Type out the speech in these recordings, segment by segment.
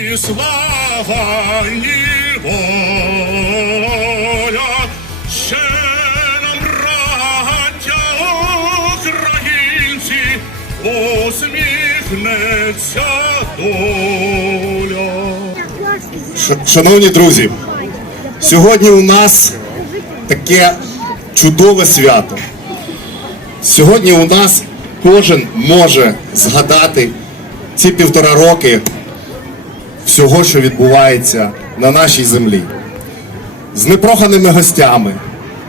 і слава, і воля, ще нам, браття українці, усміхнеться доля. Шановні друзі, сьогодні у нас таке чудове свято. Сьогодні у нас кожен може згадати ці півтора роки всього, що відбувається на нашій землі. З непроханими гостями,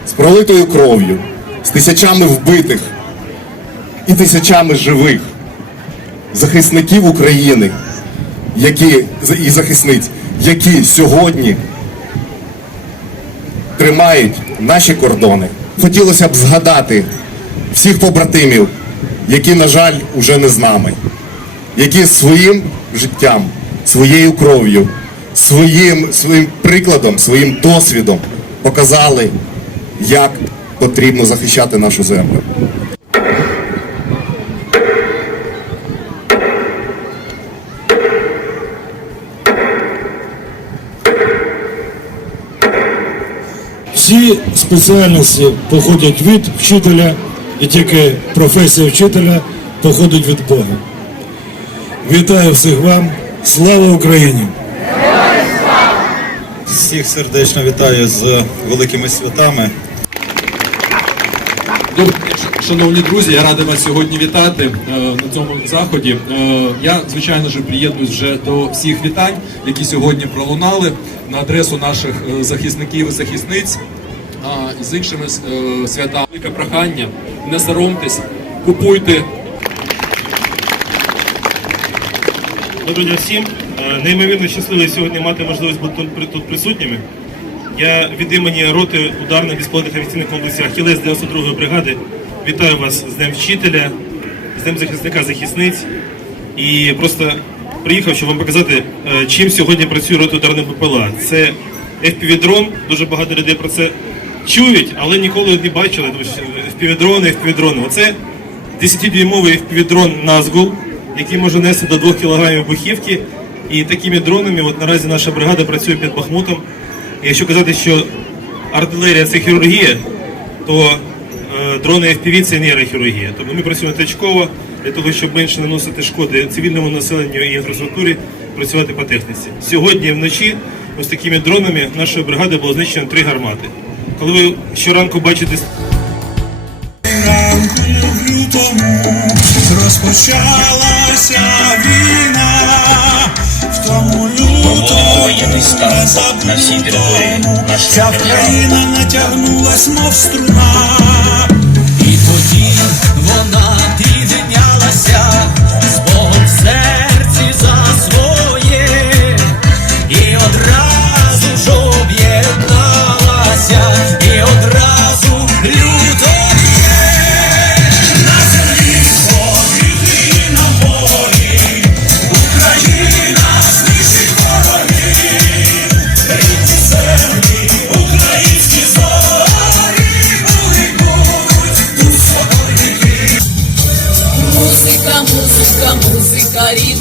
з пролитою кров'ю, з тисячами вбитих і тисячами живих захисників України, які і захисниць, які сьогодні тримають наші кордони. Хотілося б згадати всіх побратимів, які, на жаль, уже не з нами, які своїм життям, своєю кров'ю, своїм, своїм прикладом, своїм досвідом показали, як потрібно захищати нашу землю. Всі спеціальності походять від вчителя, і тільки професія вчителя походить від Бога. Вітаю всіх вам! Слава Україні! Всіх сердечно вітаю з великими святами. Шановні друзі, я радий вас сьогодні вітати е, на цьому заході. Е, я, звичайно ж, приєднуюсь вже до всіх вітань, які сьогодні пролунали на адресу наших е, захисників і захисниць. А з іншими святами велике прохання. Не соромтесь, купуйте Доброго дня всім. Е, Неймовірно щасливий сьогодні мати можливість бути тут, присутніми. Я від імені роти ударних безпілотних авіаційних комплексів Ахілес 92-ї бригади вітаю вас з Днем вчителя, з Днем захисника захисниць. І просто приїхав, щоб вам показати, е, чим сьогодні працює рота ударних БПЛА. Це FPV-дрон, дуже багато людей про це чують, але ніколи не бачили. Тому що FPV-дрони, FPV-дрони. Оце 10-дюймовий FPV-дрон Назгул, який може нести до 2 кг вибухівки. І такими дронами от наразі наша бригада працює під Бахмутом. Якщо казати, що артилерія це хірургія, то е, дрони FPV це нейрохірургія. Тобто ми працюємо точково для того, щоб менше наносити шкоди цивільному населенню і інфраструктурі, працювати по техніці. Сьогодні вночі ось такими дронами нашої бригади було знищено три гармати. Коли ви щоранку бачите розпочалася війна, в тому лютому нашої ця країна натягнулась, мов струна.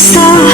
so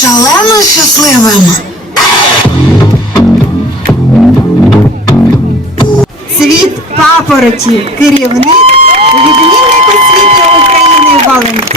шалено щасливим. Світ папороті, керівник, відмінник освіти України Валентин.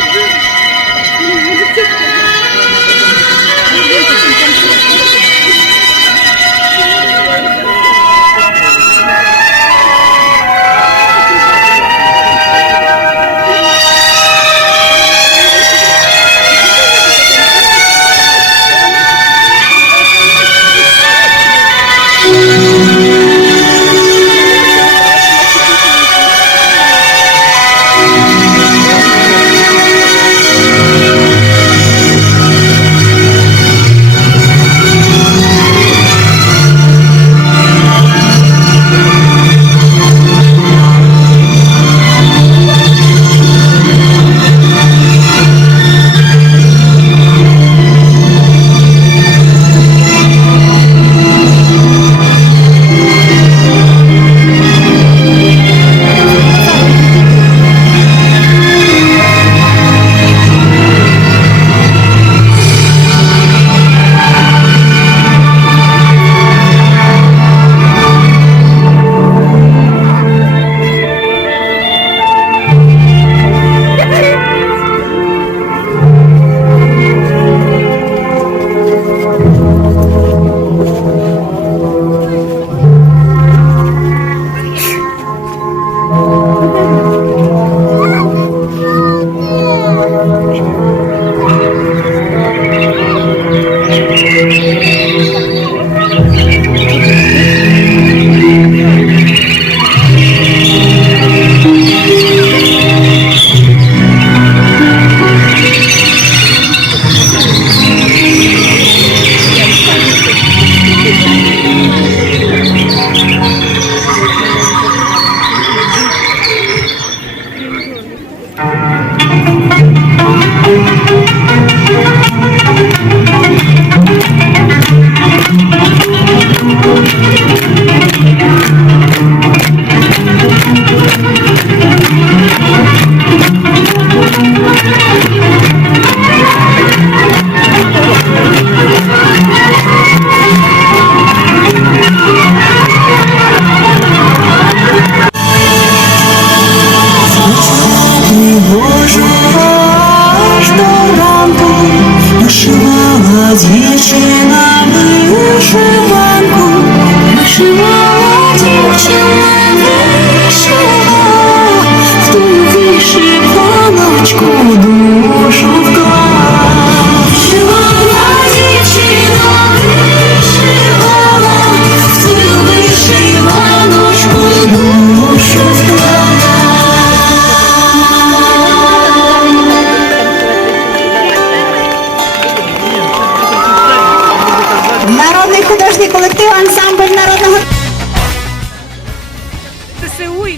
Thank you.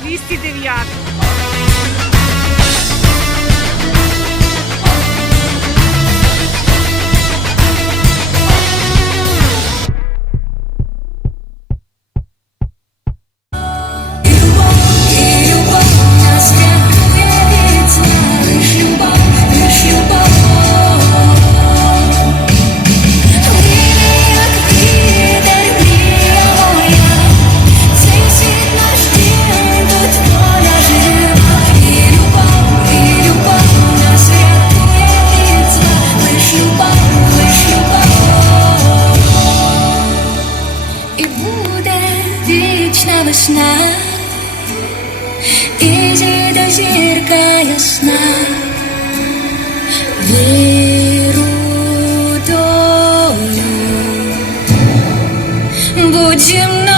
209. gymnast.